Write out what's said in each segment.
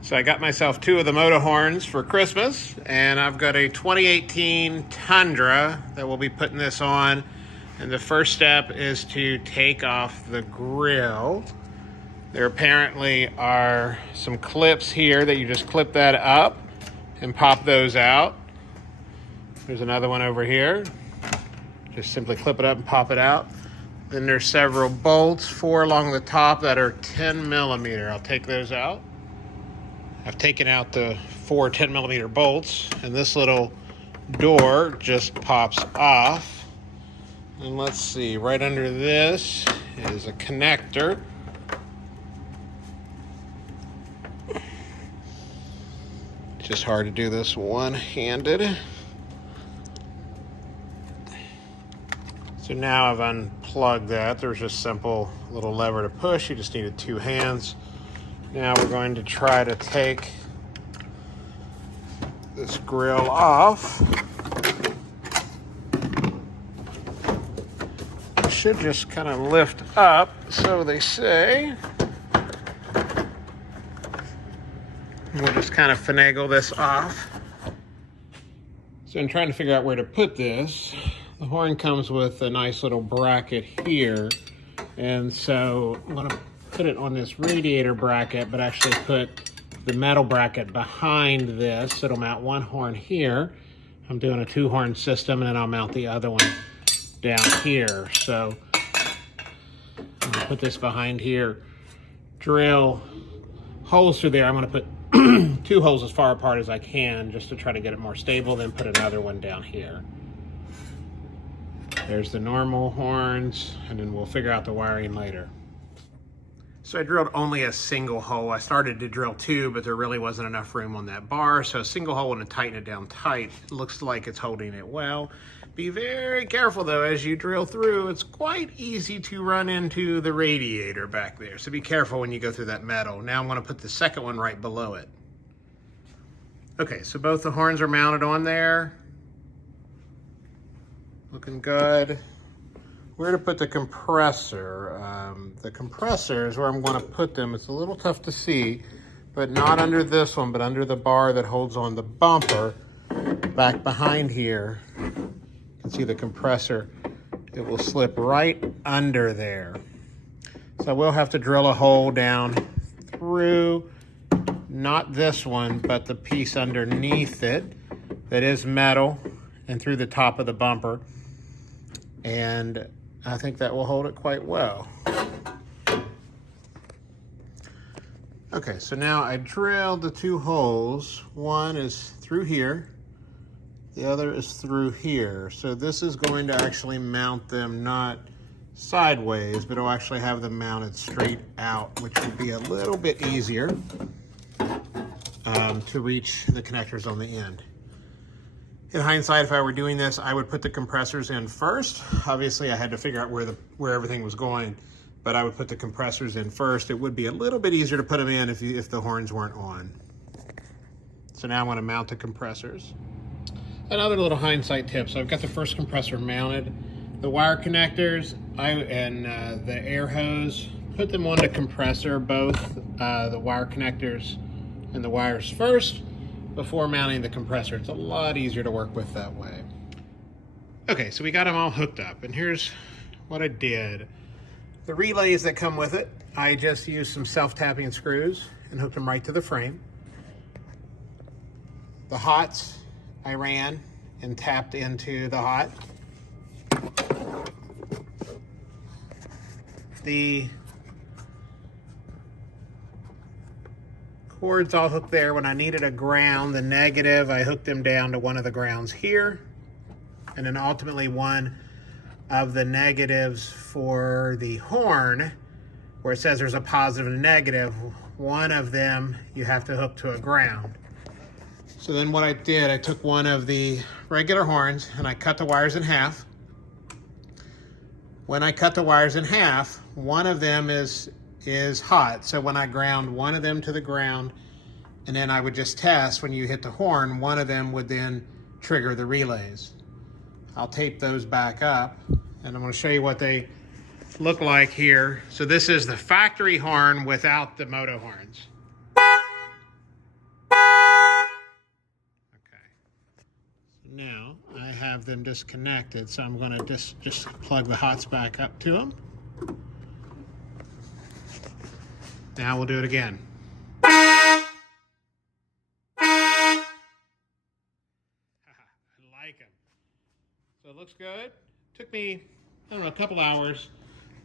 So I got myself two of the Motohorns for Christmas, and I've got a 2018 Tundra that we'll be putting this on. And the first step is to take off the grill. There apparently are some clips here that you just clip that up and pop those out. There's another one over here. Just simply clip it up and pop it out. Then there's several bolts, 4 along the top that are 10 millimeter. I'll take those out. I've taken out the 4 10 millimeter bolts, and this little door just pops off. And let's see, right under this is a connector. It's just hard to do this one-handed. So now I've unplugged that. There's just a simple little lever to push. You just needed 2 hands. Now we're going to try to take this grill off. It should just kind of lift up, so they say. We'll just kind of finagle this off. So I'm trying to figure out where to put this. The horn comes with a nice little bracket here, and so I'm going to put it on this radiator bracket, but actually put the metal bracket behind this. It'll mount one horn here. I'm doing a 2-horn system, and then I'll mount the other one down here. So I'm going to put this behind here, drill holes through there. I'm going to put 2 holes as far apart as I can just to try to get it more stable, then put another one down here. There's the normal horns, and then we'll figure out the wiring later. So I drilled only a single hole. I started to drill 2, but there really wasn't enough room on that bar, so a single hole and tighten it down tight. It looks like it's holding it well. Be very careful though as you drill through. It's quite easy to run into the radiator back there, so be careful when you go through that metal. Now I'm going to put the second one right below it. Okay, so both the horns are mounted on there. Looking good. Where to put the compressor? The compressor is where I'm going to put them. It's a little tough to see, but not under this one, but under the bar that holds on the bumper. Back behind here, you can see the compressor. It will slip right under there. So I will have to drill a hole down through, not this one, but the piece underneath it that is metal, and through the top of the bumper. And I think that will hold it quite well. Okay, so now I drilled the 2 holes. One is through here, the other is through here. So this is going to actually mount them not sideways, but it'll actually have them mounted straight out, which will be a little bit easier to reach the connectors on the end. In hindsight, if I were doing this, I would put the compressors in first. Obviously, I had to figure out where everything was going, but I would put the compressors in first. It would be a little bit easier to put them in if the horns weren't on. So now I'm going to mount the compressors. Another little hindsight tip. So I've got the first compressor mounted. The wire connectors and the air hose, put them on the compressor, both the wire connectors and the wires first, before mounting the compressor. It's a lot easier to work with that way. Okay, so we got them all hooked up, and here's what I did. The relays that come with it, I just used some self-tapping screws and hooked them right to the frame. The hots, I ran and tapped into the hot. The cords all hooked there. When I needed a ground, the negative, I hooked them down to one of the grounds here. And then ultimately one of the negatives for the horn, where it says there's a positive and a negative, one of them you have to hook to a ground. So then what I did, I took one of the regular horns and I cut the wires in half. When I cut the wires in half, one of them is hot. So when I ground one of them to the ground, and then I would just test when you hit the horn, one of them would then trigger the relays. I'll tape those back up, and I'm going to show you what they look like here. So this is the factory horn without the Motohorns. Now I have them disconnected, so I'm going to just plug the hots back up to them. Now we'll do it again. I like them. So it looks good. Took me, I don't know, a couple hours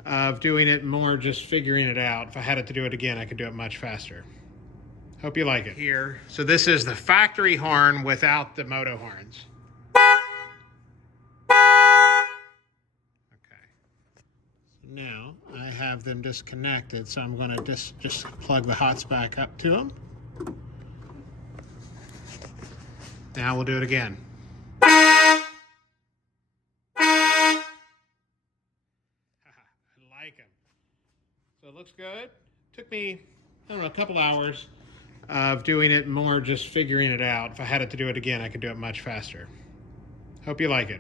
of doing it, more just figuring it out. If I had it to do it again, I could do it much faster. Hope you like it. Here, so this is the factory horn without the Motohorns. Okay. So now I have them disconnected, so I'm going to just plug the hots back up to them. Now we'll do it again. I like them. So it looks good. Took me, I don't know, a couple hours of doing it, more just figuring it out. If I had it to do it again, I could do it much faster. Hope you like it.